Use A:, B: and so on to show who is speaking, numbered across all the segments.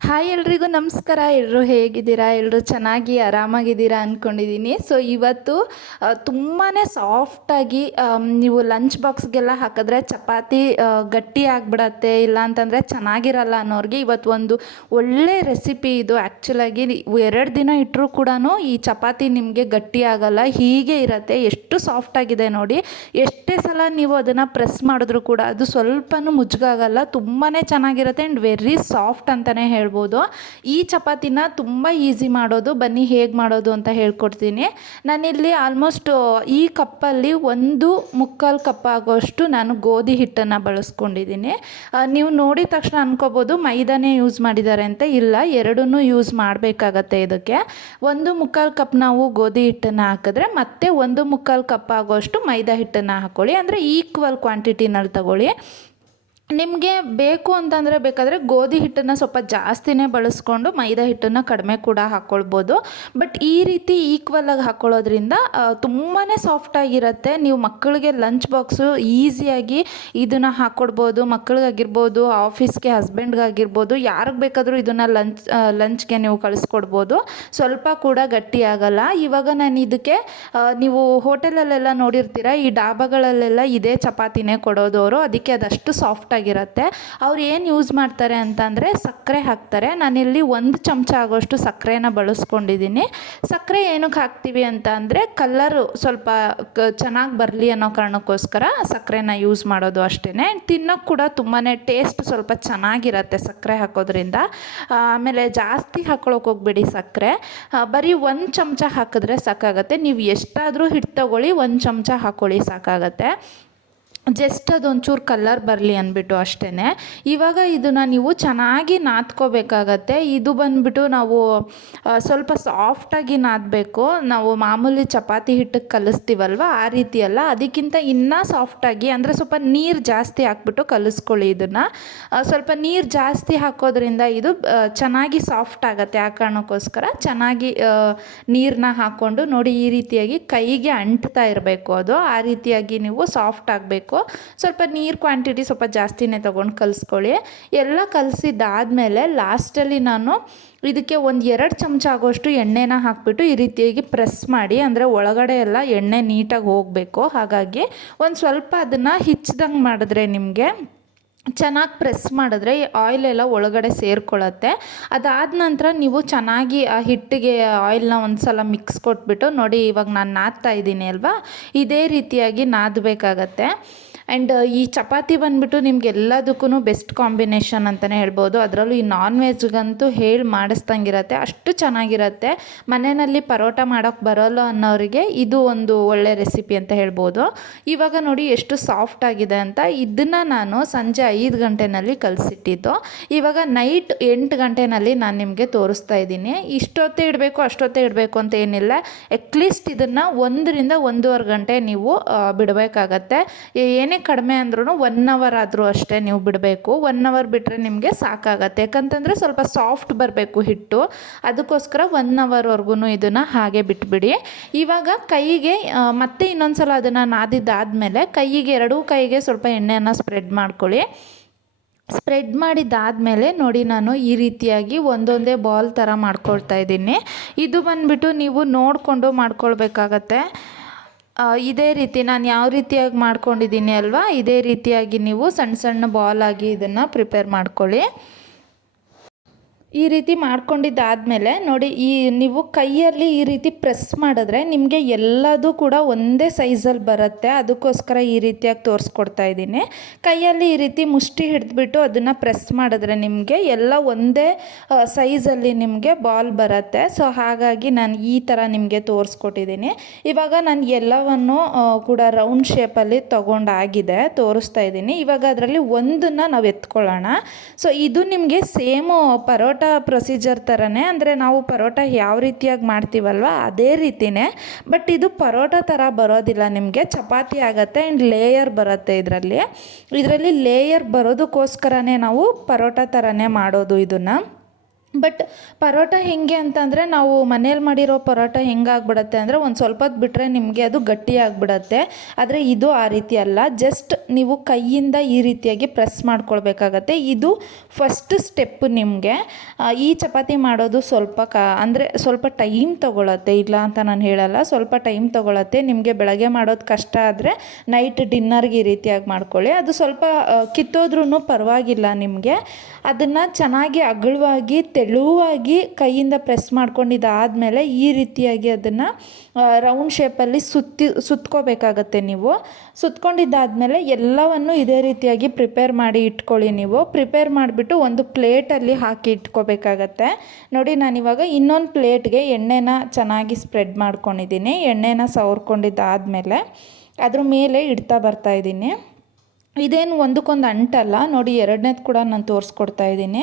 A: Hi ಎಲ್ರಿಗೂ ನಮಸ್ಕಾರ. ಎಲ್ಲರೂ ಹೇಗಿದ್ದೀರಾ? ಎಲ್ಲರೂ ಚೆನ್ನಾಗಿ, ಆರಾಮಾಗಿದ್ದೀರಾ ಅಂದ್ಕೊಂಡಿದ್ದೀನಿ ಸೊ ಇವತ್ತು ತುಂಬಾ ಸಾಫ್ಟಾಗಿ ನೀವು ಲಂಚ್ ಬಾಕ್ಸ್ಗೆಲ್ಲ ಹಾಕಿದ್ರೆ ಚಪಾತಿ ಗಟ್ಟಿ ಆಗಿಬಿಡತ್ತೆ. ಇಲ್ಲ ಅಂತಂದರೆ ಚೆನ್ನಾಗಿರಲ್ಲ ಅನ್ನೋರಿಗೆ ಇವತ್ತು ಒಂದು ಒಳ್ಳೆ ರೆಸಿಪಿ ಇದು. ಆ್ಯಕ್ಚುಲಾಗಿ ಎರಡು ದಿನ ಇಟ್ಟರೂ ಕೂಡ ಈ ಚಪಾತಿ ನಿಮಗೆ ಗಟ್ಟಿ ಆಗಲ್ಲ. ಹೀಗೆ ಇರತ್ತೆ. ಎಷ್ಟು ಸಾಫ್ಟಾಗಿದೆ ನೋಡಿ. ಎಷ್ಟೇ ಸಲ ನೀವು ಅದನ್ನು ಪ್ರೆಸ್ ಮಾಡಿದ್ರು ಕೂಡ ಅದು ಸ್ವಲ್ಪನೂ ಮುಜ್ಗಾಗಲ್ಲ. ತುಂಬಾ ಚೆನ್ನಾಗಿರುತ್ತೆ ಆ್ಯಂಡ್ ವೆರಿ ಸಾಫ್ಟ್ ಅಂತಲೇ ಹೇಳ್ಬೋದು. ಈ ಚಪಾತಿನ ತುಂಬ ಈಸಿ ಮಾಡೋದು, ಬನ್ನಿ ಹೇಗೆ ಮಾಡೋದು ಅಂತ ಹೇಳ್ಕೊಡ್ತೀನಿ. ನಾನಿಲ್ಲಿ ಆಲ್ಮೋಸ್ಟ್ ಈ ಕಪ್ಪಲ್ಲಿ ಒಂದು ಮುಕ್ಕಾಲು ಕಪ್ ಆಗೋಷ್ಟು ನಾನು ಗೋಧಿ ಹಿಟ್ಟನ್ನು ಬಳಸ್ಕೊಂಡಿದ್ದೀನಿ. ನೀವು ನೋಡಿದ ತಕ್ಷಣ ಅನ್ಕೋಬೋದು ಮೈದಾನೇ ಯೂಸ್ ಮಾಡಿದ್ದಾರೆ ಅಂತ. ಇಲ್ಲ, ಎರಡನ್ನೂ ಯೂಸ್ ಮಾಡಬೇಕಾಗತ್ತೆ ಇದಕ್ಕೆ. ಒಂದು ಮುಕ್ಕಾಲು ಕಪ್ ನಾವು ಗೋಧಿ ಹಿಟ್ಟನ್ನು ಹಾಕಿದ್ರೆ ಮತ್ತೆ ಒಂದು ಮುಕ್ಕಾಲು ಕಪ್ ಆಗೋಷ್ಟು ಮೈದಾ ಹಿಟ್ಟನ್ನು ಹಾಕ್ಕೊಳ್ಳಿ ಅಂದರೆ ಈಕ್ವಲ್ ಕ್ವಾಂಟಿಟಿನಲ್ಲಿ ತಗೊಳ್ಳಿ. ನಿಮಗೆ ಬೇಕು ಅಂತಂದರೆ ಬೇಕಾದರೆ ಗೋಧಿ ಹಿಟ್ಟನ್ನು ಸ್ವಲ್ಪ ಜಾಸ್ತಿನೇ ಬಳಸ್ಕೊಂಡು ಮೈದಾ ಹಿಟ್ಟನ್ನು ಕಡಿಮೆ ಕೂಡ ಹಾಕ್ಕೊಳ್ಬೋದು ಬಟ್ ಈ ರೀತಿ ಈಕ್ವಲಾಗಿ ಹಾಕ್ಕೊಳ್ಳೋದ್ರಿಂದ ತುಂಬಾ ಸಾಫ್ಟಾಗಿರುತ್ತೆ ನೀವು ಮಕ್ಕಳಿಗೆ ಲಂಚ್ ಬಾಕ್ಸು ಈಸಿಯಾಗಿ ಇದನ್ನು ಹಾಕ್ಕೊಡ್ಬೋದು ಮಕ್ಕಳಿಗಾಗಿರ್ಬೋದು ಆಫೀಸ್ಗೆ ಹಸ್ಬೆಂಡ್ಗಾಗಿರ್ಬೋದು ಯಾರಿಗೆ ಬೇಕಾದರೂ ಇದನ್ನು ಲಂಚ್ ಲಂಚ್ಗೆ ನೀವು ಕಳಿಸ್ಕೊಡ್ಬೋದು. ಸ್ವಲ್ಪ ಕೂಡ ಗಟ್ಟಿ ಆಗಲ್ಲ. ಇವಾಗ ನಾನು ಇದಕ್ಕೆ ನೀವು ಹೋಟೆಲಲ್ಲೆಲ್ಲ ನೋಡಿರ್ತೀರ, ಈ ಡಾಬಾಗಳಲ್ಲೆಲ್ಲ ಇದೇ ಚಪಾತಿನೇ ಕೊಡೋದು ಅವರು ಅದಕ್ಕೆ ಅದಷ್ಟು ಸಾಫ್ಟ್ ಆಗಿರುತ್ತೆ. ಅವ್ರು ಏನು ಯೂಸ್ ಮಾಡ್ತಾರೆ ಅಂತಂದರೆ ಸಕ್ಕರೆ ಹಾಕ್ತಾರೆ. ನಾನಿಲ್ಲಿ ಒಂದು ಚಮಚ ಆಗೋಷ್ಟು ಸಕ್ಕರೆನ ಬಳಸ್ಕೊಂಡಿದ್ದೀನಿ ಸಕ್ಕರೆ ಏನಕ್ಕೆ ಹಾಕ್ತೀವಿ ಅಂತ ಅಂದರೆ ಕಲ್ಲರು ಸ್ವಲ್ಪ ಚೆನ್ನಾಗಿ ಬರಲಿ ಅನ್ನೋ ಕಾರಣಕ್ಕೋಸ್ಕರ ಸಕ್ಕರೆನ ಯೂಸ್ ಮಾಡೋದು ಅಷ್ಟೇ ತಿನ್ನೋಕ್ಕೆ ಕೂಡ ತುಂಬಾ ಟೇಸ್ಟ್ ಸ್ವಲ್ಪ ಚೆನ್ನಾಗಿರತ್ತೆ ಸಕ್ಕರೆ ಹಾಕೋದ್ರಿಂದ. ಆಮೇಲೆ ಜಾಸ್ತಿ ಹಾಕ್ಕೊಳಕ್ಕೆ ಹೋಗ್ಬೇಡಿ ಸಕ್ಕರೆ. ಬರೀ ಒಂದು ಚಮಚ ಹಾಕಿದ್ರೆ ಸಾಕಾಗತ್ತೆ. ನೀವು ಎಷ್ಟಾದರೂ ಹಿಟ್ಟು ತಗೊಳ್ಳಿ, ಒಂದು ಚಮಚ ಹಾಕ್ಕೊಳ್ಳಿ ಸಾಕಾಗತ್ತೆ. ಜಸ್ಟ್ ಅದೊಂಚೂರು ಕಲರ್ ಬರಲಿ ಅಂದ್ಬಿಟ್ಟು ಅಷ್ಟೇ ಇವಾಗ ಇದನ್ನು ನೀವು ಚೆನ್ನಾಗಿ ನಾದ್ಕೋಬೇಕಾಗತ್ತೆ. ಇದು ಬಂದ್ಬಿಟ್ಟು ನಾವು ಸ್ವಲ್ಪ ಸಾಫ್ಟಾಗಿ ನಾದಬೇಕು. ನಾವು ಮಾಮೂಲಿ ಚಪಾತಿ ಹಿಟ್ಟಕ್ಕೆ ಕಲಿಸ್ತೀವಲ್ವ? ಆ ರೀತಿಯಲ್ಲ. ಅದಕ್ಕಿಂತ ಇನ್ನೂ ಸಾಫ್ಟಾಗಿ ಅಂದರೆ ಸ್ವಲ್ಪ ನೀರು ಜಾಸ್ತಿ ಹಾಕ್ಬಿಟ್ಟು ಕಲಿಸ್ಕೊಳ್ಳಿ ಇದನ್ನು. ಸ್ವಲ್ಪ ನೀರು ಜಾಸ್ತಿ ಹಾಕೋದ್ರಿಂದ ಇದು ಚೆನ್ನಾಗಿ ಸಾಫ್ಟ್ ಆಗುತ್ತೆ ಆ ಕಾರಣಕ್ಕೋಸ್ಕರ. ಚೆನ್ನಾಗಿ ನೀರನ್ನ ಹಾಕ್ಕೊಂಡು ನೋಡಿ ಈ ರೀತಿಯಾಗಿ ಕೈಗೆ ಅಂಟ್ತಾ ಇರಬೇಕು ಅದು. ಆ ರೀತಿಯಾಗಿ ನೀವು ಸಾಫ್ಟ್ ಆಗಬೇಕು. ಸ್ವಲ್ಪ ನೀರು ಕ್ವಾಂಟಿಟಿ ಸ್ವಲ್ಪ ಜಾಸ್ತಿನೇ ತೊಗೊಂಡು ಕಲಿಸ್ಕೊಳ್ಳಿ. ಎಲ್ಲ ಕಲಸಿದ್ದಾದಮೇಲೆ ಲಾಸ್ಟಲ್ಲಿ ನಾನು ಇದಕ್ಕೆ ಒಂದು ಎರಡು ಚಮಚ ಆಗೋಷ್ಟು ಎಣ್ಣೆನ ಹಾಕ್ಬಿಟ್ಟು ಈ ರೀತಿಯಾಗಿ ಪ್ರೆಸ್ ಮಾಡಿ, ಅಂದರೆ ಒಳಗಡೆ ಎಲ್ಲ ಎಣ್ಣೆ ನೀಟಾಗಿ ಹೋಗಬೇಕು. ಹಾಗಾಗಿ ಒಂದು ಸ್ವಲ್ಪ ಅದನ್ನು ಹಿಚ್ದಂಗೆ ಮಾಡಿದ್ರೆ ನಿಮಗೆ ಚೆನ್ನಾಗಿ ಪ್ರೆಸ್ ಮಾಡಿದ್ರೆ ಈ ಆಯಿಲ್ ಎಲ್ಲ ಒಳಗಡೆ ಸೇರ್ಕೊಳ್ಳುತ್ತೆ ಅದಾದ ನಂತರ ನೀವು ಚೆನ್ನಾಗಿ ಆ ಹಿಟ್ಟಿಗೆ ಆಯಿಲ್ನ ಒಂದು ಸಲ ಮಿಕ್ಸ್ ಕೊಟ್ಬಿಟ್ಟು ನೋಡಿ ಇವಾಗ ನಾನು ನಾದ್ತಾ ಇದ್ದೀನಿ ಅಲ್ವಾ? ಇದೇ ರೀತಿಯಾಗಿ ನಾದಬೇಕಾಗತ್ತೆ. ಆ್ಯಂಡ್ ಈ ಚಪಾತಿ ಬಂದ್ಬಿಟ್ಟು ನಿಮ್ಗೆ ಎಲ್ಲದಕ್ಕೂ ಬೆಸ್ಟ್ ಕಾಂಬಿನೇಷನ್ ಅಂತಲೇ ಹೇಳ್ಬೋದು. ಅದರಲ್ಲೂ ಈ ನಾನ್ ವೆಜ್ಗಂತೂ ಹೇಳಿ ಮಾಡಿಸ್ದಂಗಿರತ್ತೆ. ಅಷ್ಟು ಚೆನ್ನಾಗಿರತ್ತೆ. ಮನೆಯಲ್ಲಿ ಪರೋಟ ಮಾಡೋಕ್ಕೆ ಬರೋಲ್ಲ ಅನ್ನೋರಿಗೆ ಇದು ಒಂದು ಒಳ್ಳೆ ರೆಸಿಪಿ ಅಂತ ಹೇಳ್ಬೋದು. ಇವಾಗ ನೋಡಿ ಎಷ್ಟು ಸಾಫ್ಟ್ ಆಗಿದೆ ಅಂತ. ಇದನ್ನು ನಾನು ಸಂಜೆ ಐದು ಗಂಟೆನಲ್ಲಿ ಕಲಿಸಿಟ್ಟಿದ್ದು. ಇವಾಗ ನೈಟ್ ಎಂಟು ಗಂಟೆನಲ್ಲಿ ನಾನು ನಿಮಗೆ ತೋರಿಸ್ತಾ ಇದ್ದೀನಿ. ಇಷ್ಟೊತ್ತೇ ಇಡಬೇಕು, ಅಷ್ಟೊತ್ತೇ ಇಡಬೇಕು ಅಂತ ಏನಿಲ್ಲ. ಅಟ್ಲೀಸ್ಟ್ ಇದನ್ನು ಒಂದರಿಂದ ಒಂದೂವರೆ ಗಂಟೆ ನೀವು ಬಿಡಬೇಕಾಗತ್ತೆ. ಏನೇ ಕಡಿಮೆ ಅಂದ್ರೂ ಒನ್ ಅವರ್ ಆದರೂ ಅಷ್ಟೇ ನೀವು ಬಿಡಬೇಕು. ಒನ್ ಅವರ್ ಬಿಟ್ಟರೆ ನಿಮಗೆ ಸಾಕಾಗತ್ತೆ. ಯಾಕಂತಂದರೆ ಸ್ವಲ್ಪ ಸಾಫ್ಟ್ ಬರಬೇಕು ಹಿಟ್ಟು. ಅದಕ್ಕೋಸ್ಕರ ಒನ್ ಅವರ್ವರೆಗೂ ಇದನ್ನು ಹಾಗೆ ಬಿಟ್ಬಿಡಿ. ಇವಾಗ ಕೈಗೆ ಮತ್ತೆ ಇನ್ನೊಂದು ಸಲ ಅದನ್ನು ನಾದಿದ್ದಾದಮೇಲೆ ಕೈಗೆ, ಎರಡೂ ಕೈಗೆ ಸ್ವಲ್ಪ ಎಣ್ಣೆಯನ್ನು ಸ್ಪ್ರೆಡ್ ಮಾಡ್ಕೊಳ್ಳಿ. ಸ್ಪ್ರೆಡ್ ಮಾಡಿದ್ದಾದಮೇಲೆ ನೋಡಿ ನಾನು ಈ ರೀತಿಯಾಗಿ ಒಂದೊಂದೇ ಬಾಲ್ ಥರ ಮಾಡ್ಕೊಳ್ತಾ ಇದ್ದೀನಿ. ಇದು ಬಂದ್ಬಿಟ್ಟು ನೀವು ನೋಡಿಕೊಂಡು ಮಾಡ್ಕೊಳ್ಬೇಕಾಗತ್ತೆ. ಇದೇ ರೀತಿ ನಾನು ಯಾವ ರೀತಿಯಾಗಿ ಮಾಡ್ಕೊಂಡಿದ್ದೀನಿ ಅಲ್ವಾ? ಇದೇ ರೀತಿಯಾಗಿ ನೀವು ಸಣ್ಣ ಸಣ್ಣ ಬಾಲ್ ಆಗಿ ಇದನ್ನು ಪ್ರಿಪೇರ್ ಮಾಡ್ಕೊಳ್ಳಿ. ಈ ರೀತಿ ಮಾಡ್ಕೊಂಡಿದ್ದಾದಮೇಲೆ ನೋಡಿ ಈ ನೀವು ಕೈಯಲ್ಲಿ ಈ ರೀತಿ ಪ್ರೆಸ್ ಮಾಡಿದ್ರೆ ನಿಮಗೆ ಎಲ್ಲದೂ ಕೂಡ ಒಂದೇ ಸೈಜಲ್ಲಿ ಬರುತ್ತೆ. ಅದಕ್ಕೋಸ್ಕರ ಈ ರೀತಿಯಾಗಿ ತೋರಿಸ್ಕೊಡ್ತಾ ಇದ್ದೀನಿ. ಕೈಯಲ್ಲಿ ಈ ರೀತಿ ಮುಷ್ಟಿ ಹಿಡಿದ್ಬಿಟ್ಟು ಅದನ್ನು ಪ್ರೆಸ್ ಮಾಡಿದ್ರೆ ನಿಮಗೆ ಎಲ್ಲ ಒಂದೇ ಸೈಜಲ್ಲಿ ನಿಮಗೆ ಬಾಲ್ ಬರುತ್ತೆ. ಸೊ, ಹಾಗಾಗಿ ನಾನು ಈ ಥರ ನಿಮಗೆ ತೋರಿಸ್ಕೊಟ್ಟಿದ್ದೀನಿ. ಇವಾಗ ನಾನು ಎಲ್ಲವನ್ನು ಕೂಡ ರೌಂಡ್ ಶೇಪಲ್ಲಿ ತೊಗೊಂಡಾಗಿದೆ, ತೋರಿಸ್ತಾ ಇದ್ದೀನಿ. ಇವಾಗ ಅದರಲ್ಲಿ ಒಂದನ್ನು ನಾವು ಎತ್ಕೊಳ್ಳೋಣ. ಸೊ, ಇದು ನಿಮಗೆ ಸೇಮು ಪರೋಟ ಪ್ರೊಸೀಜರ್ ಥರನೇ ಅಂದರೆ ನಾವು ಪರೋಟ ಯಾವ ರೀತಿಯಾಗಿ ಮಾಡ್ತೀವಲ್ವ, ಅದೇ ರೀತಿನೇ. ಬಟ್ ಇದು ಪರೋಟ ಥರ ಬರೋದಿಲ್ಲ ನಿಮಗೆ. ಚಪಾತಿ ಆಗುತ್ತೆ ಆ್ಯಂಡ್ ಲೇಯರ್ ಬರುತ್ತೆ ಇದರಲ್ಲಿ. ಇದರಲ್ಲಿ ಲೇಯರ್ ಬರೋದಕ್ಕೋಸ್ಕರನೇ ನಾವು ಪರೋಟ ಥರನೇ ಮಾಡೋದು ಇದನ್ನು. ಬಟ್ ಪರೋಟ ಹೇಗೆ ಅಂತಂದರೆ ನಾವು ಮನೇಲಿ ಮಾಡಿರೋ ಪರೋಟ ಹೆಂಗಾಗ್ಬಿಡತ್ತೆ ಅಂದರೆ ಒಂದು ಸ್ವಲ್ಪ ಹೊತ್ತು ಬಿಟ್ಟರೆ ನಿಮಗೆ ಅದು ಗಟ್ಟಿ ಆಗಿಬಿಡತ್ತೆ. ಆದರೆ ಇದು ಆ ರೀತಿ ಅಲ್ಲ. ಜಸ್ಟ್ ನೀವು ಕೈಯಿಂದ ಈ ರೀತಿಯಾಗಿ ಪ್ರೆಸ್ ಮಾಡ್ಕೊಳ್ಬೇಕಾಗತ್ತೆ. ಇದು ಫಸ್ಟ್ ಸ್ಟೆಪ್ ನಿಮಗೆ. ಈ ಚಪಾತಿ ಮಾಡೋದು ಸ್ವಲ್ಪ ಕ, ಅಂದರೆ ಸ್ವಲ್ಪ ಟೈಮ್ ತೊಗೊಳತ್ತೆ. ಇಲ್ಲ ಅಂತ ನಾನು ಹೇಳಲ್ಲ. ಸ್ವಲ್ಪ ಟೈಮ್ ತೊಗೊಳತ್ತೆ. ನಿಮಗೆ ಬೆಳಗ್ಗೆ ಮಾಡೋದು ಕಷ್ಟ ಆದರೆ ನೈಟ್ ಡಿನ್ನರ್ಗೆ ಈ ರೀತಿಯಾಗಿ ಮಾಡ್ಕೊಳ್ಳಿ. ಅದು ಸ್ವಲ್ಪ ಕಿತ್ತೋದ್ರೂ ಪರವಾಗಿಲ್ಲ ನಿಮಗೆ. ಅದನ್ನು ಚೆನ್ನಾಗಿ ಅಗಲವಾಗಿ ತೆಳುವಾಗಿ ಕೈಯಿಂದ ಪ್ರೆಸ್ ಮಾಡ್ಕೊಂಡಿದ್ದಾದಮೇಲೆ ಈ ರೀತಿಯಾಗಿ ಅದನ್ನು ರೌಂಡ್ ಶೇಪಲ್ಲಿ ಸುತ್ತಿ, ಸುತ್ಕೋಬೇಕಾಗತ್ತೆ ನೀವು. ಸುತ್ಕೊಂಡಿದ್ದಾದಮೇಲೆ ಎಲ್ಲವನ್ನು ಇದೇ ರೀತಿಯಾಗಿ ಪ್ರಿಪೇರ್ ಮಾಡಿ ಇಟ್ಕೊಳ್ಳಿ ನೀವು. ಪ್ರಿಪೇರ್ ಮಾಡಿಬಿಟ್ಟು ಒಂದು ಪ್ಲೇಟಲ್ಲಿ ಹಾಕಿ ಇಟ್ಕೋಬೇಕಾಗತ್ತೆ. ನೋಡಿ, ನಾನಿವಾಗ ಇನ್ನೊಂದು ಪ್ಲೇಟ್ಗೆ ಎಣ್ಣೆನ ಚೆನ್ನಾಗಿ ಸ್ಪ್ರೆಡ್ ಮಾಡ್ಕೊಂಡಿದ್ದೀನಿ. ಎಣ್ಣೆನ ಸವರ್ಕೊಂಡಿದ್ದಾದಮೇಲೆ ಅದ್ರ ಮೇಲೆ ಇಡ್ತಾ ಬರ್ತಾ ಇದ್ದೀನಿ. ಇದೇನು ಒಂದಕ್ಕೊಂದು ಅಂಟಲ್ಲ, ನೋಡಿ ಎರಡನೇದು ಕೂಡ ನಾನು ತೋರಿಸ್ಕೊಡ್ತಾ ಇದ್ದೀನಿ.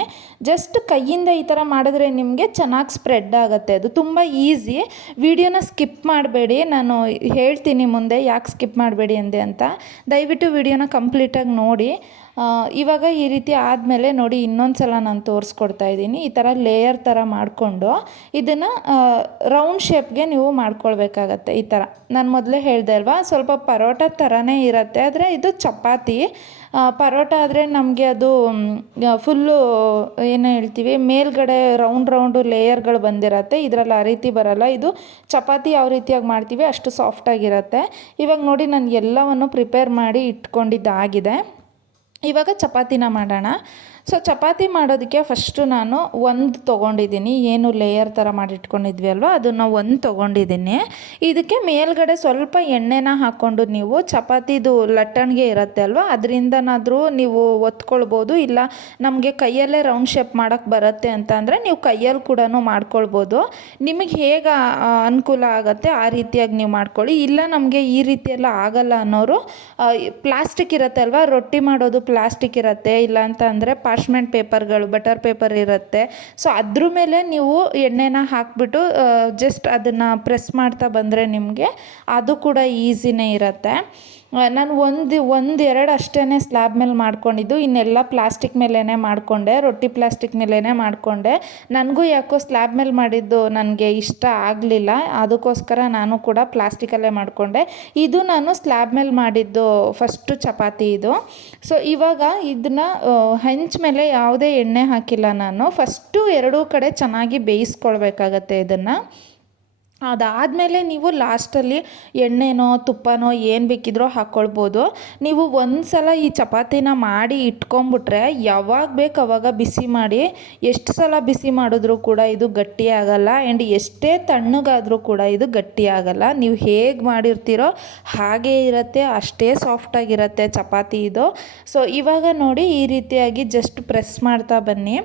A: ಜಸ್ಟ್ ಕೈಯಿಂದ ಈ ಥರ ಮಾಡಿದ್ರೆ ನಿಮಗೆ ಚೆನ್ನಾಗಿ ಸ್ಪ್ರೆಡ್ ಆಗುತ್ತೆ. ಅದು ತುಂಬ ಈಸಿ ವಿಡಿಯೋನ ಸ್ಕಿಪ್ ಮಾಡಬೇಡಿ. ನಾನು ಹೇಳ್ತೀನಿ ಮುಂದೆ ಯಾಕೆ ಸ್ಕಿಪ್ ಮಾಡಬೇಡಿ ಅಂದೆ ಅಂತ. ದಯವಿಟ್ಟು ವಿಡಿಯೋನ ಕಂಪ್ಲೀಟಾಗಿ ನೋಡಿ. ಇವಾಗ ಈ ರೀತಿ ಆದಮೇಲೆ ನೋಡಿ ಇನ್ನೊಂದು ಸಲ ನಾನು ತೋರಿಸ್ಕೊಡ್ತಾ ಇದ್ದೀನಿ. ಈ ಥರ ಲೇಯರ್ ಥರ ಮಾಡಿಕೊಂಡು ಇದನ್ನು ರೌಂಡ್ ಶೇಪ್ಗೆ ನೀವು ಮಾಡ್ಕೊಳ್ಬೇಕಾಗತ್ತೆ ಈ ಥರ ನಾನು ಮೊದಲೇ ಹೇಳಿದೆ ಅಲ್ವಾ, ಸ್ವಲ್ಪ ಪರೋಟ ಥರನೇ ಇರುತ್ತೆ. ಆದರೆ ಇದು ಚಪಾತಿ. ಪರೋಟ ಆದರೆ ನಮಗೆ ಅದು ಫುಲ್ಲು ಏನು ಹೇಳ್ತೀವಿ, ಮೇಲ್ಗಡೆ ರೌಂಡ್ ರೌಂಡು ಲೇಯರ್ಗಳು ಬಂದಿರತ್ತೆ. ಇದರಲ್ಲಿ ಆ ರೀತಿ ಬರಲ್ಲ. ಇದು ಚಪಾತಿ ಯಾವ ರೀತಿಯಾಗಿ ಮಾಡ್ತೀವಿ ಅಷ್ಟು ಸಾಫ್ಟಾಗಿರತ್ತೆ ಇವಾಗ ನೋಡಿ ನಾನು ಎಲ್ಲವನ್ನು ಪ್ರಿಪೇರ್ ಮಾಡಿ ಇಟ್ಕೊಂಡಿದ್ದಾಗಿದೆ. ಇವಾಗ ಚಪಾತಿನ ಮಾಡೋಣ. ಸೊ ಚಪಾತಿ ಮಾಡೋದಕ್ಕೆ ಫಸ್ಟು ನಾನು ಒಂದು ತೊಗೊಂಡಿದ್ದೀನಿ ಏನು ಲೇಯರ್ ಥರ ಮಾಡಿಟ್ಕೊಂಡಿದ್ವಿ ಅಲ್ವಾ? ಅದನ್ನು ಒಂದು ತೊಗೊಂಡಿದ್ದೀನಿ ಇದಕ್ಕೆ ಮೇಲ್ಗಡೆ ಸ್ವಲ್ಪ ಎಣ್ಣೆನ ಹಾಕ್ಕೊಂಡು ನೀವು ಚಪಾತಿದು ಲಟ್ಟಣಿಗೆ ಇರುತ್ತೆ ಅಲ್ವಾ? ಅದರಿಂದನಾದರೂ ನೀವು ಒತ್ಕೊಳ್ಬೋದು. ಇಲ್ಲ, ನಮಗೆ ಕೈಯಲ್ಲೇ ರೌಂಡ್ ಶೇಪ್ ಮಾಡೋಕ್ಕೆ ಬರುತ್ತೆ ಅಂತ ಅಂದರೆ ನೀವು ಕೈಯಲ್ಲಿ ಕೂಡ ಮಾಡ್ಕೊಳ್ಬೋದು. ನಿಮಗೆ ಹೇಗೆ ಅನುಕೂಲ ಆಗುತ್ತೆ ಆ ರೀತಿಯಾಗಿ ನೀವು ಮಾಡ್ಕೊಳ್ಳಿ. ಇಲ್ಲ, ನಮಗೆ ಈ ರೀತಿಯೆಲ್ಲ ಆಗಲ್ಲ ಅನ್ನೋರು ಪ್ಲಾಸ್ಟಿಕ್ ಇರುತ್ತೆ ಅಲ್ವಾ? ರೊಟ್ಟಿ ಮಾಡೋದು ಪ್ಲಾಸ್ಟಿಕ್ ಇರುತ್ತೆ. ಇಲ್ಲ ಅಂತ ಅಂದರೆ ಪಾರ್ಚ್ಮೆಂಟ್ ಪೇಪರ್ಗಳು ಬಟರ್ ಪೇಪರ್ ಇರುತ್ತೆ. ಸೊ ಅದ್ರ ಮೇಲೆ ನೀವು ಎಣ್ಣೆನ ಹಾಕ್ಬಿಟ್ಟು ಜಸ್ಟ್ ಅದನ್ನು ಪ್ರೆಸ್ ಮಾಡ್ತಾ ಬಂದರೆ ನಿಮಗೆ ಅದು ಕೂಡ ಈಸಿನೇ ಇರುತ್ತೆ. ನಾನು ಒಂದು ಒಂದು ಎರಡು ಅಷ್ಟೇ ಸ್ಲ್ಯಾಬ್ ಮೇಲೆ ಮಾಡ್ಕೊಂಡಿದ್ದು, ಇನ್ನೆಲ್ಲ ಪ್ಲಾಸ್ಟಿಕ್ ಮೇಲೇ ಮಾಡಿಕೊಂಡೆ, ರೊಟ್ಟಿ ಪ್ಲಾಸ್ಟಿಕ್ ಮೇಲೇ ಮಾಡಿಕೊಂಡೆ. ನನಗೂ ಯಾಕೋ ಸ್ಲ್ಯಾಬ್ ಮೇಲೆ ಮಾಡಿದ್ದು ನನಗೆ ಇಷ್ಟ ಆಗಲಿಲ್ಲ, ಅದಕ್ಕೋಸ್ಕರ ನಾನು ಕೂಡ ಪ್ಲಾಸ್ಟಿಕಲ್ಲೇ ಮಾಡಿಕೊಂಡೆ. ಇದು ನಾನು ಸ್ಲ್ಯಾಬ್ ಮೇಲೆ ಮಾಡಿದ್ದು ಫಸ್ಟು ಚಪಾತಿ ಇದು. ಸೊ ಇವಾಗ ಇದನ್ನ ಹೆಂಚ್ ಮೇಲೆ ಯಾವುದೇ ಎಣ್ಣೆ ಹಾಕಿಲ್ಲ ನಾನು. ಫಸ್ಟು ಎರಡೂ ಕಡೆ ಚೆನ್ನಾಗಿ ಬೇಯಿಸ್ಕೊಳ್ಬೇಕಾಗತ್ತೆ ಇದನ್ನು. ಅದಾದಮೇಲೆ ನೀವು ಲಾಸ್ಟಲ್ಲಿ ಎಣ್ಣೆನೋ, ತುಪ್ಪನೋ ಏನು ಬೇಕಿದ್ರೋ ಹಾಕ್ಕೊಳ್ಬೋದು ನೀವು ಒಂದು ಸಲ ಈ ಚಪಾತಿನ ಮಾಡಿ ಇಟ್ಕೊಂಬಿಟ್ರೆ ಯಾವಾಗ ಬೇಕು ಅವಾಗ ಬಿಸಿ ಮಾಡಿ, ಎಷ್ಟು ಸಲ ಬಿಸಿ ಮಾಡಿದ್ರೂ ಕೂಡ ಇದು ಗಟ್ಟಿ ಆಗಲ್ಲ ಆ್ಯಂಡ್ ಎಷ್ಟೇ ತಣ್ಣಗಾದರೂ ಕೂಡ ಇದು ಗಟ್ಟಿ ಆಗಲ್ಲ. ನೀವು ಹೇಗೆ ಮಾಡಿರ್ತೀರೋ ಹಾಗೇ ಇರುತ್ತೆ, ಅಷ್ಟೇ ಸಾಫ್ಟಾಗಿರುತ್ತೆ ಚಪಾತಿ ಇದು. ಸೊ ಇವಾಗ ನೋಡಿ ಈ ರೀತಿಯಾಗಿ ಜಸ್ಟ್ ಪ್ರೆಸ್ ಮಾಡ್ತಾ ಬನ್ನಿ.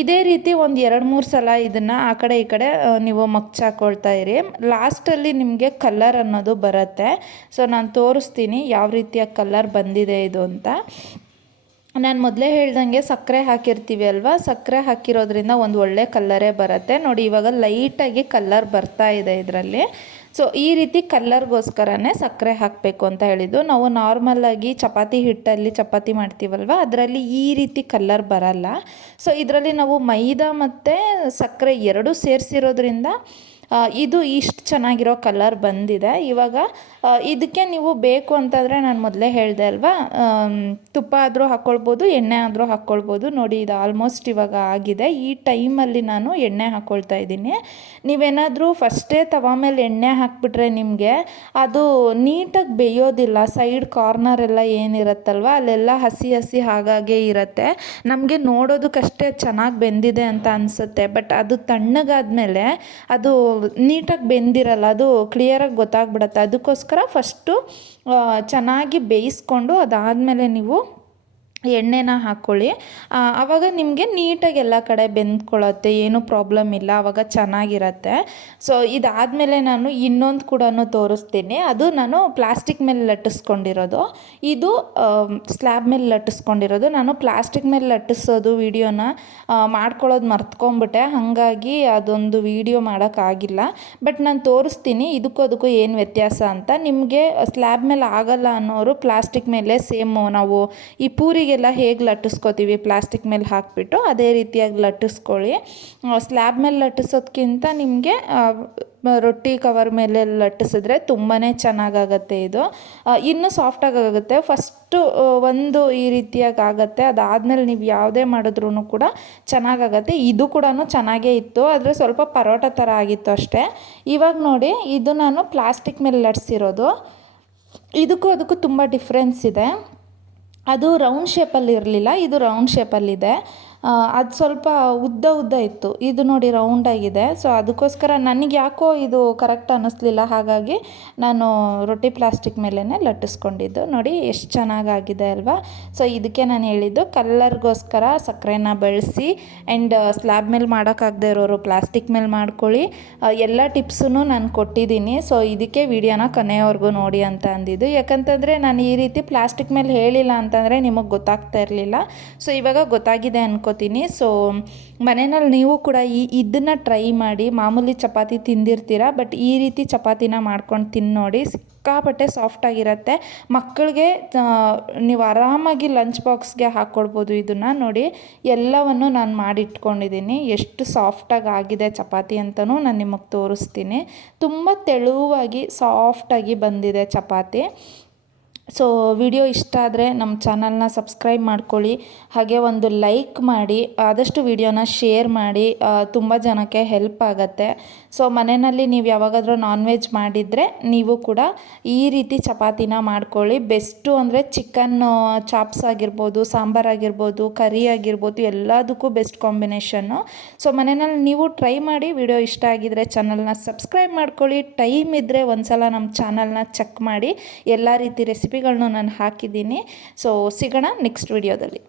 A: ಇದೇ ರೀತಿ ಒಂದು ಎರಡು ಮೂರು ಸಲ ಇದನ್ನು ಆ ಕಡೆ ಈ ಕಡೆ ನೀವು ಮಗ್ಚಾಕೊಳ್ತಾ ಇರಿ. ಲಾಸ್ಟಲ್ಲಿ ನಿಮಗೆ ಕಲ್ಲರ್ ಅನ್ನೋದು ಬರುತ್ತೆ. ಸೊ ನಾನು ತೋರಿಸ್ತೀನಿ ಯಾವ ರೀತಿಯ ಕಲ್ಲರ್ ಬಂದಿದೆ ಇದು ಅಂತ. ನಾನು ಮೊದಲೇ ಹೇಳ್ದಂಗೆ ಸಕ್ಕರೆ ಹಾಕಿರ್ತೀವಿ ಅಲ್ವಾ? ಸಕ್ಕರೆ ಹಾಕಿರೋದ್ರಿಂದ ಒಂದು ಒಳ್ಳೆ ಕಲ್ಲರೇ ಬರುತ್ತೆ. ನೋಡಿ, ಇವಾಗ ಲೈಟಾಗಿ ಕಲ್ಲರ್ ಬರ್ತಾ ಇದೆ ಇದರಲ್ಲಿ. ಸೊ ಈ ರೀತಿ ಕಲ್ಲರ್ಗೋಸ್ಕರನೇ ಸಕ್ಕರೆ ಹಾಕಬೇಕು ಅಂತ ಹೇಳಿದ್ದು. ನಾವು ನಾರ್ಮಲಾಗಿ ಚಪಾತಿ ಹಿಟ್ಟಲ್ಲಿ ಚಪಾತಿ ಮಾಡ್ತೀವಲ್ವ? ಅದರಲ್ಲಿ ಈ ರೀತಿ ಕಲ್ಲರ್ ಬರಲ್ಲ. ಸೊ ಇದರಲ್ಲಿ ನಾವು ಮೈದಾ ಮತ್ತು ಸಕ್ಕರೆ ಎರಡೂ ಸೇರಿಸಿರೋದ್ರಿಂದ ಇದು ಇಷ್ಟು ಚೆನ್ನಾಗಿರೋ ಕಲರ್ ಬಂದಿದೆ. ಇವಾಗ ಇದಕ್ಕೆ ನೀವು ಬೇಕು ಅಂತಂದರೆ ನಾನು ಮೊದಲೇ ಹೇಳಿದೆ ಅಲ್ವಾ? ತುಪ್ಪ ಆದರೂ ಹಾಕ್ಕೊಳ್ಬೋದು ಎಣ್ಣೆ ಆದರೂ ಹಾಕ್ಕೊಳ್ಬೋದು ನೋಡಿ, ಇದು ಆಲ್ಮೋಸ್ಟ್ ಇವಾಗ ಆಗಿದೆ. ಈ ಟೈಮಲ್ಲಿ ನಾನು ಎಣ್ಣೆ ಹಾಕ್ಕೊಳ್ತಾ ಇದ್ದೀನಿ. ನೀವೇನಾದರೂ ಫಸ್ಟೇ ತವ ಮೇಲೆ ಎಣ್ಣೆ ಹಾಕ್ಬಿಟ್ರೆ ನಿಮಗೆ ಅದು ನೀಟಾಗಿ ಬೇಯೋದಿಲ್ಲ. ಸೈಡ್ ಕಾರ್ನರ್ ಎಲ್ಲ ಏನಿರುತ್ತಲ್ವ? ಅಲ್ಲೆಲ್ಲ ಹಸಿ ಹಸಿ ಹಾಗಾಗೇ ಇರುತ್ತೆ. ನಮಗೆ ನೋಡೋದಕ್ಕಷ್ಟೇ ಚೆನ್ನಾಗಿ ಬೆಂದಿದೆ ಅಂತ ಅನಿಸುತ್ತೆ. ಬಟ್ ಅದು ತಣ್ಣಗಾದ ಮೇಲೆ ಅದು ನೀಟಾಗಿ ಬೆಂದಿರಲ್ಲ ಅದು ಕ್ಲಿಯರಾಗಿ ಗೊತ್ತಾಗ್ಬಿಡತ್ತೆ. ಅದಕ್ಕೋಸ್ಕರ ಫಸ್ಟು ಚೆನ್ನಾಗಿ ಬೇಯಿಸ್ಕೊಂಡು ಅದಾದಮೇಲೆ ನೀವು ಎಣ್ಣೆನ ಹಾಕ್ಕೊಳ್ಳಿ ಆವಾಗ ನಿಮಗೆ ನೀಟಾಗಿ ಎಲ್ಲ ಕಡೆ ಬೆಂದ್ಕೊಳ್ಳುತ್ತೆ ಏನೂ ಪ್ರಾಬ್ಲಮ್ ಇಲ್ಲ ಆವಾಗ ಚೆನ್ನಾಗಿರತ್ತೆ. ಸೊ, ಇದಾದಮೇಲೆ ನಾನು ಇನ್ನೊಂದು ಕೂಡ ತೋರಿಸ್ತೀನಿ. ಅದು ನಾನು ಪ್ಲಾಸ್ಟಿಕ್ ಮೇಲೆ ಲಟ್ಟಿಸ್ಕೊಂಡಿರೋದು. ಇದು ಸ್ಲ್ಯಾಬ್ ಮೇಲೆ ಲಟ್ಟಿಸ್ಕೊಂಡಿರೋದು. ನಾನು ಪ್ಲಾಸ್ಟಿಕ್ ಮೇಲೆ ಲಟ್ಟಿಸೋದು ವಿಡಿಯೋನ ಮಾಡ್ಕೊಳ್ಳೋದು ಮರ್ತ್ಕೊಂಡ್ಬಿಟ್ಟೆ ಹಾಗಾಗಿ ಅದೊಂದು ವಿಡಿಯೋ ಮಾಡೋಕ್ಕಾಗಿಲ್ಲ. ಬಟ್ ನಾನು ತೋರಿಸ್ತೀನಿ, ಇದಕ್ಕೂ ಅದಕ್ಕೂ ಏನು ವ್ಯತ್ಯಾಸ ಅಂತ. ನಿಮಗೆ ಸ್ಲ್ಯಾಬ್ ಮೇಲೆ ಆಗಲ್ಲ ಅನ್ನೋರು ಪ್ಲಾಸ್ಟಿಕ್ ಮೇಲೆ ಸೇಮು. ನಾವು ಈ ಪೂರಿಗೆ ರೊಟ್ಟಿಗೆಲ್ಲ ಹೇಗೆ ಲಟ್ಟಿಸ್ಕೋತೀವಿ? ಪ್ಲಾಸ್ಟಿಕ್ ಮೇಲೆ ಹಾಕಿಬಿಟ್ಟು ಅದೇ ರೀತಿಯಾಗಿ ಲಟ್ಟಿಸ್ಕೊಳ್ಳಿ. ಸ್ಲ್ಯಾಬ್ ಮೇಲೆ ಲಟ್ಟಿಸೋದಕ್ಕಿಂತ ನಿಮಗೆ ರೊಟ್ಟಿ ಕವರ್ ಮೇಲೆ ಲಟ್ಟಿಸಿದ್ರೆ ತುಂಬಾ ಚೆನ್ನಾಗಾಗತ್ತೆ ಇದು. ಇನ್ನೂ ಸಾಫ್ಟಾಗಿ ಆಗುತ್ತೆ ಫಸ್ಟು ಒಂದು ಈ ರೀತಿಯಾಗಿ ಆಗುತ್ತೆ. ಅದಾದಮೇಲೆ ನೀವು ಯಾವುದೇ ಮಾಡಿದ್ರೂ ಕೂಡ ಚೆನ್ನಾಗಾಗತ್ತೆ. ಇದು ಕೂಡ ಚೆನ್ನಾಗೇ ಇತ್ತು. ಆದರೆ ಸ್ವಲ್ಪ ಪರೋಟ ಥರ ಆಗಿತ್ತು ಅಷ್ಟೇ. ಇವಾಗ ನೋಡಿ, ಇದು ನಾನು ಪ್ಲಾಸ್ಟಿಕ್ ಮೇಲೆ ಲಟ್ಸಿರೋದು ಇದಕ್ಕೂ ಅದಕ್ಕೂ ತುಂಬ ಡಿಫ್ರೆನ್ಸ್ ಇದೆ. ಅದು ರೌಂಡ್ ಶೇಪಲ್ಲಿ ಇರಲಿಲ್ಲ ಇದು ರೌಂಡ್ ಶೇಪಲ್ಲಿದೆ ಅದು ಸ್ವಲ್ಪ ಉದ್ದ ಉದ್ದ ಇತ್ತು. ಇದು ನೋಡಿ ರೌಂಡಾಗಿದೆ ಸೊ ಅದಕ್ಕೋಸ್ಕರ ನನಗೆ ಯಾಕೋ ಇದು ಕರೆಕ್ಟ್ ಅನ್ನಿಸ್ಲಿಲ್ಲ. ಹಾಗಾಗಿ ನಾನು ರೊಟ್ಟಿ ಪ್ಲಾಸ್ಟಿಕ್ ಮೇಲೇ ಲಟ್ಟಿಸ್ಕೊಂಡಿದ್ದು. ನೋಡಿ ಎಷ್ಟು ಚೆನ್ನಾಗಾಗಿದೆ ಅಲ್ವಾ? ಸೊ ಇದಕ್ಕೆ ನಾನು ಹೇಳಿದ್ದು ಕಲ್ಲರ್ಗೋಸ್ಕರ ಸಕ್ಕರೆನ ಬಳಸಿ ಆ್ಯಂಡ್ ಸ್ಲ್ಯಾಬ್ ಮೇಲೆ ಮಾಡೋಕ್ಕಾಗದೇ ಇರೋರು ಪ್ಲಾಸ್ಟಿಕ್ ಮೇಲೆ ಮಾಡ್ಕೊಳ್ಳಿ. ಎಲ್ಲ ಟಿಪ್ಸೂ ನಾನು ಕೊಟ್ಟಿದ್ದೀನಿ. ಸೊ ಇದಕ್ಕೆ ವಿಡಿಯೋನ ಕೊನೆಯವರೆಗೂ ನೋಡಿ ಅಂತ ಅಂದಿದ್ದು. ಯಾಕಂತಂದರೆ ನಾನು ಈ ರೀತಿ ಪ್ಲಾಸ್ಟಿಕ್ ಮೇಲೆ ಹೇಳಿಲ್ಲ ಅಂತಂದರೆ ನಿಮಗೆ ಗೊತ್ತಾಗ್ತಾ ಇರಲಿಲ್ಲ. ಸೊ ಇವಾಗ ಗೊತ್ತಾಗಿದೆ ಅನ್ಕೋತೀನಿ ಸೊ ಮನೆಯಲ್ಲಿ ನೀವು ಕೂಡ ಈ ಇದನ್ನು ಟ್ರೈ ಮಾಡಿ, ಮಾಮೂಲಿ ಚಪಾತಿ ತಿಂದಿರ್ತೀರ ಬಟ್ ಈ ರೀತಿ ಚಪಾತಿನ ಮಾಡ್ಕೊಂಡು ತಿನ್ನು ನೋಡಿ, ಸಿಕ್ಕಾಪಟ್ಟೆ ಸಾಫ್ಟಾಗಿರುತ್ತೆ ಮಕ್ಕಳಿಗೆ ನೀವು ಆರಾಮಾಗಿ ಲಂಚ್ ಬಾಕ್ಸ್ಗೆ ಹಾಕ್ಕೊಡ್ಬೋದು ಇದನ್ನು ನೋಡಿ. ಎಲ್ಲವನ್ನು ನಾನು ಮಾಡಿಟ್ಕೊಂಡಿದ್ದೀನಿ ಎಷ್ಟು ಸಾಫ್ಟಾಗಿ ಆಗಿದೆ ಚಪಾತಿ ಅಂತಲೂ ನಾನು ನಿಮಗೆ ತೋರಿಸ್ತೀನಿ. ತುಂಬ ತೆಳುವಾಗಿ ಸಾಫ್ಟಾಗಿ ಬಂದಿದೆ ಚಪಾತಿ. ಸೊ ವಿಡಿಯೋ ಇಷ್ಟ ಆದರೆ ನಮ್ಮ ಚಾನಲ್ನ ಸಬ್ಸ್ಕ್ರೈಬ್ ಮಾಡ್ಕೊಳ್ಳಿ, ಹಾಗೆ ಒಂದು ಲೈಕ್ ಮಾಡಿ, ಆದಷ್ಟು ವಿಡಿಯೋನ ಶೇರ್ ಮಾಡಿ ತುಂಬ ಜನಕ್ಕೆ ಹೆಲ್ಪ್ ಆಗುತ್ತೆ. ಸೊ ಮನೆಯಲ್ಲಿ ನೀವು ಯಾವಾಗಾದರೂ ನಾನ್ ವೆಜ್ ಮಾಡಿದರೆ ನೀವು ಕೂಡ ಈ ರೀತಿ ಚಪಾತಿನ ಮಾಡ್ಕೊಳ್ಳಿ. ಬೆಸ್ಟು ಅಂದರೆ ಚಿಕನ್ ಚಾಪ್ಸ್ ಆಗಿರ್ಬೋದು, ಸಾಂಬಾರ್ ಆಗಿರ್ಬೋದು ಕರಿ ಆಗಿರ್ಬೋದು, ಎಲ್ಲದಕ್ಕೂ ಬೆಸ್ಟ್ ಕಾಂಬಿನೇಷನ್ನು ಸೊ ಮನೆಯಲ್ಲಿ ನೀವು ಟ್ರೈ ಮಾಡಿ ವಿಡಿಯೋ ಇಷ್ಟ ಆಗಿದರೆ ಚಾನಲ್ನ ಸಬ್ಸ್ಕ್ರೈಬ್ ಮಾಡ್ಕೊಳ್ಳಿ. ಟೈಮ್ ಇದ್ದರೆ ಒಂದು ಸಲ ನಮ್ಮ ಚಾನಲ್ನ ಚೆಕ್ ಮಾಡಿ. ಎಲ್ಲ ರೀತಿ ರೆಸಿಪಿಗಳನ್ನೂ ನಾನು ಹಾಕಿದ್ದೀನಿ. ಸೊ ಸಿಗೋಣ ನೆಕ್ಸ್ಟ್ ವಿಡಿಯೋದಲ್ಲಿ